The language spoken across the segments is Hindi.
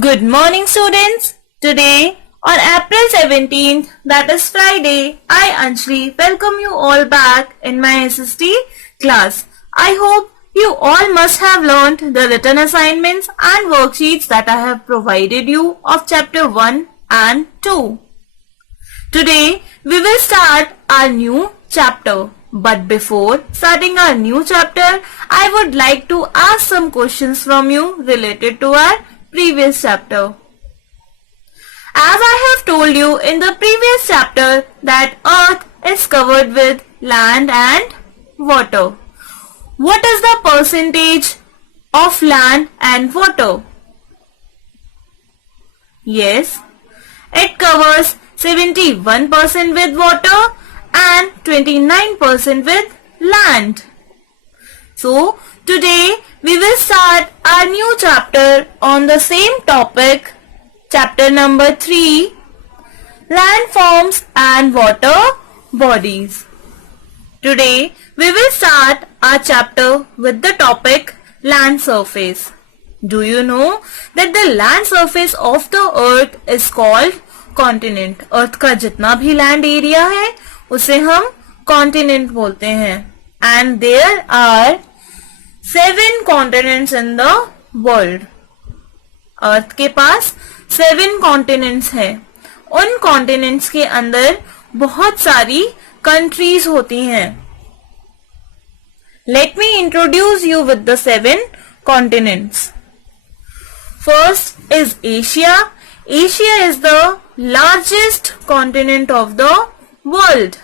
Good morning, students. Today, on April 17th, that is Friday, I, Anjali, welcome you all back in my SST class. I hope you all must have learnt the written assignments and worksheets that I have provided you of chapter 1 and 2. Today, we will start our new chapter. But before starting our new chapter, I would like to ask some questions from you related to our previous chapter. As I have told you in the previous chapter that Earth is covered with land and water. What is the percentage of land and water? Yes, it covers 71% with water and 29% with land. So, today we will start our new chapter on the same topic, chapter number 3, landforms and water bodies. Today we will start our chapter with the topic land surface. Do you know that the land surface of the earth is called continent? Earth का जितना भी land area है उसे हम continent बोलते हैं. And there are 7 continents in the world. अर्थ के पास 7 continents है. उन continents के अंदर बहुत सारी countries होती हैं. Let me introduce you with the 7 continents. First is Asia. Asia is the largest continent of the world.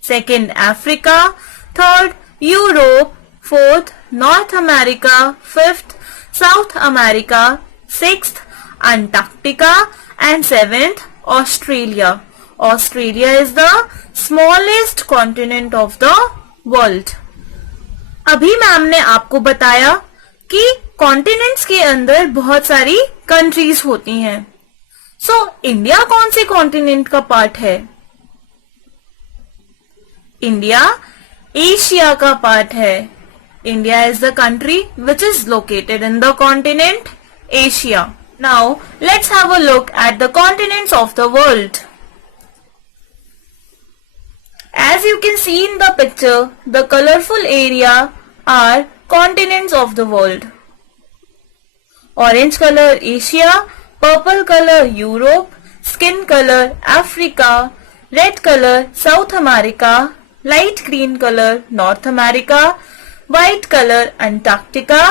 Second, Africa. Third, Europe. Fourth, North America. Fifth, South America. Sixth, Antarctica. And seventh, Australia. Australia is the smallest continent of the world. अभी मैम ने आपको बताया कि कॉन्टिनेंट्स के अंदर बहुत सारी कंट्रीज होती हैं. सो इंडिया कौन से कॉन्टिनेंट का पार्ट है? इंडिया एशिया का पार्ट है. India is the country which is located in the continent Asia. Now let's have a look at the continents of the world. As you can see in the picture, the colorful area are continents of the world. Orange color Asia, purple color Europe, skin color Africa, red color South America, light green color North America, white color Antarctica,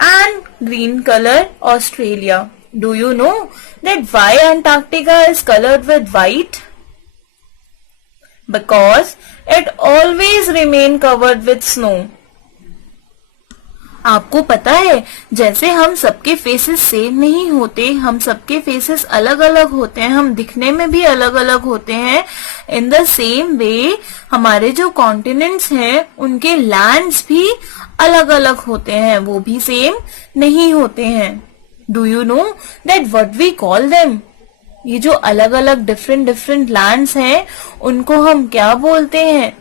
and green color Australia. Do you know that why Antarctica is colored with white? Because it always remain covered with snow. आपको पता है जैसे हम सबके फेसेस सेम नहीं होते, हम सबके फेसेस अलग अलग होते हैं, हम दिखने में भी अलग अलग होते हैं. इन द सेम वे हमारे जो कॉन्टिनेंट्स हैं उनके लैंड्स भी अलग अलग होते हैं, वो भी सेम नहीं होते हैं. Do you know that what we call them? ये जो अलग अलग डिफरेंट लैंड्स हैं उनको हम क्या बोलते हैं?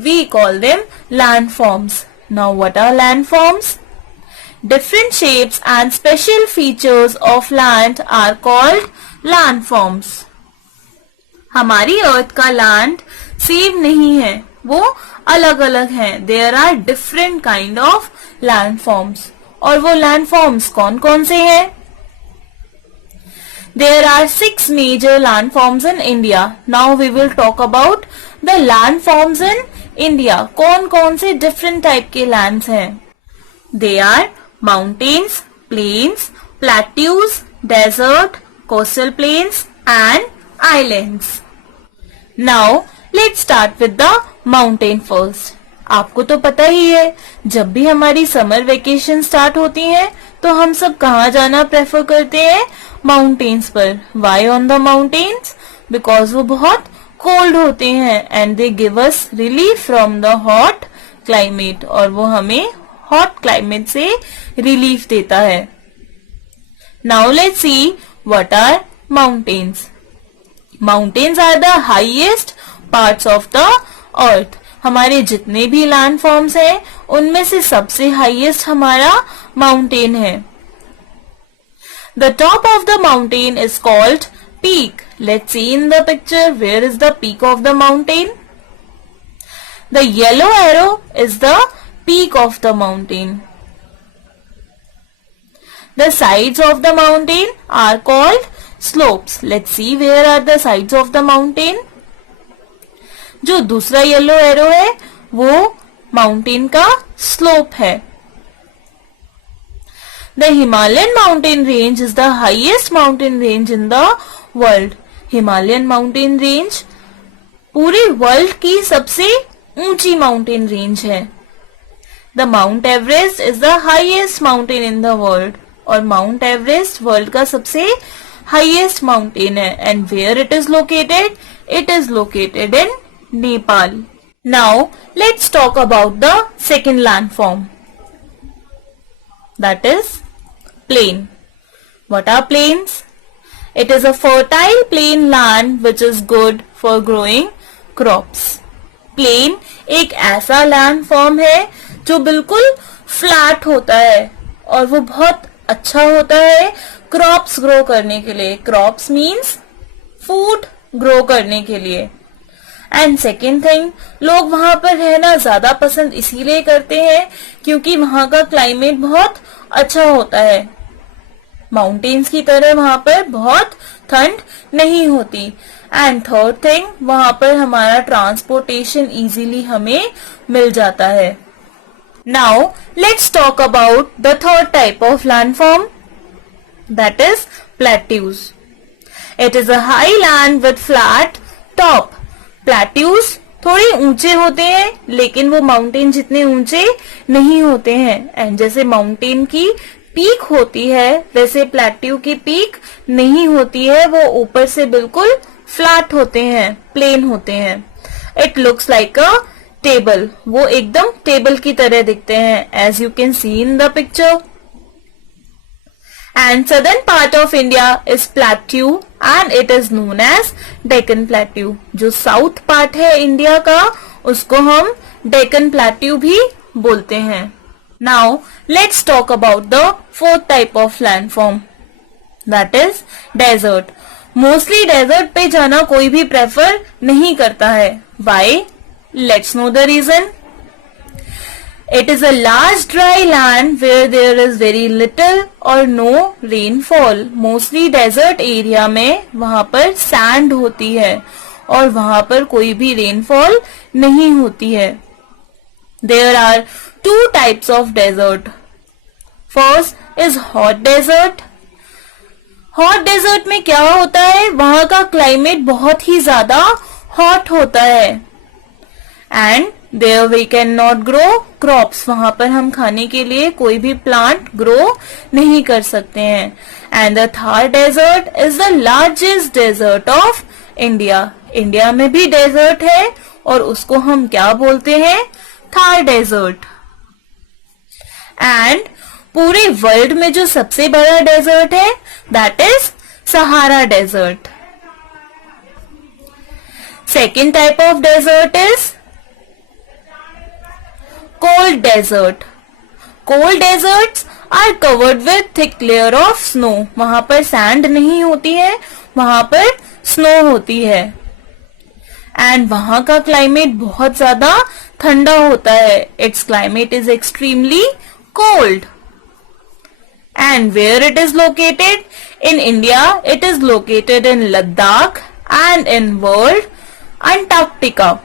We call them landforms. Now what are landforms? Different shapes and special features of land are called landforms. हमारी अर्थ का लैंड सेम नहीं है, वो अलग अलग है. There are different kind of landforms. और वो landforms कौन कौन से हैं? There are 6 major landforms in India. Now we will talk about the landforms in India. कौन कौन से different type के lands हैं? They are mountains, plains, plateaus, desert, coastal plains and islands. Now let's start with the mountain first. आपको तो पता ही है जब भी हमारी समर वेकेशन स्टार्ट होती है तो हम सब कहाँ जाना प्रेफर करते हैं? माउंटेन्स पर. Why on the mountains? Because वो बहुत कोल्ड होते हैं and they give us relief from the hot climate. और वो हमें हॉट क्लाइमेट से रिलीफ देता है. Now let's see what are mountains. Mountains are the highest parts of the earth. हमारे जितने भी लैंड फॉर्म्स हैं उनमें से सबसे हाईएस्ट हमारा माउंटेन है. The top of the mountain is called peak. Let's see in the picture, where is the peak of the mountain? The yellow arrow is the peak of the mountain. The sides of the mountain are called slopes. Let's see where are the sides of the mountain. जो दूसरा येलो एरो है वो माउंटेन का स्लोप है. The Himalayan mountain range is the highest mountain range in the world. Himalayan mountain range पूरे वर्ल्ड की सबसे ऊंची माउंटेन रेंज है. The Mount Everest is the highest mountain in the world. और माउंट एवरेस्ट वर्ल्ड का सबसे हाईएस्ट माउंटेन है. And where it is located? It is located in Nepal. Now let's talk about the second land form, that is plain. What are plains? It is a fertile plain land which is good for growing crops. Plain एक ऐसा लैंड फॉर्म है जो बिल्कुल फ्लैट होता है और वो बहुत अच्छा होता है क्रॉप्स ग्रो करने के लिए. क्रॉप्स मीन्स फूड ग्रो करने के लिए. एंड सेकेंड थिंग, लोग वहां पर रहना ज्यादा पसंद इसीलिए करते हैं क्योंकि वहां का क्लाइमेट बहुत अच्छा होता है. माउंटेन्स की तरह वहां पर बहुत ठंड नहीं होती. एंड थर्ड थिंग, वहां पर हमारा ट्रांसपोर्टेशन इजीली हमें मिल जाता है. Now let's talk about the third type of landform, that is plateaus. It is a high land with flat top. Plateaus थोड़े ऊंचे होते हैं लेकिन वो माउंटेन जितने ऊंचे नहीं होते हैं. एंड जैसे माउंटेन की पीक होती है वैसे प्लेट्यू की पीक नहीं होती है, वो ऊपर से बिल्कुल फ्लैट होते हैं, प्लेन होते हैं. It looks like a table. वो एकदम टेबल की तरह दिखते हैं, as you can see in the picture. And southern part of India is plateau and it is known as Deccan plateau. जो साउथ पार्ट है इंडिया का उसको हम डेक्कन प्लेट्यू भी बोलते हैं. Now let's talk about the fourth type of landform, that is desert. Mostly desert पे जाना कोई भी प्रेफर नहीं करता है. Why? Let's know the reason. It is a large dry land where there is very little or no rainfall. Mostly desert area में वहां पर sand होती है और वहां पर कोई भी rainfall नहीं होती है. There are two types of desert. First is hot desert. Hot desert में क्या होता है? वहां का climate बहुत ही ज्यादा hot होता है. And there we can not grow crops. वहां पर हम खाने के लिए कोई भी प्लांट ग्रो नहीं कर सकते हैं. And the Thar desert is the largest desert of India. India में भी डेजर्ट है और उसको हम क्या बोलते हैं? थार डेजर्ट. एंड पूरे वर्ल्ड में जो सबसे बड़ा डेजर्ट है that is Sahara desert. Second type of desert is cold desert. Cold deserts are covered with thick layer of snow. वहां पर सैंड नहीं होती है, वहां पर स्नो होती है. एंड वहां का क्लाइमेट बहुत ज्यादा ठंडा होता है. Its climate is extremely cold. And where it is located? In India it is located in Ladakh and in world Antarctica.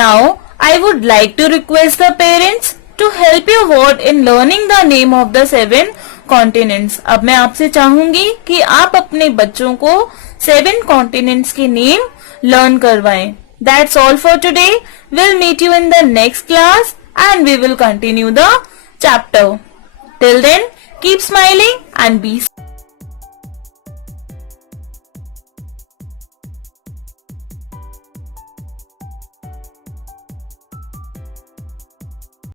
Now I would like to request the parents to help your ward in learning the name of the 7 continents. अब मैं आपसे चाहूंगी कि आप अपने बच्चों को 7 continents के नेम लर्न करवाएं. That's all for today. We'll meet you in the next class and we will continue the chapter. Till then, keep smiling and be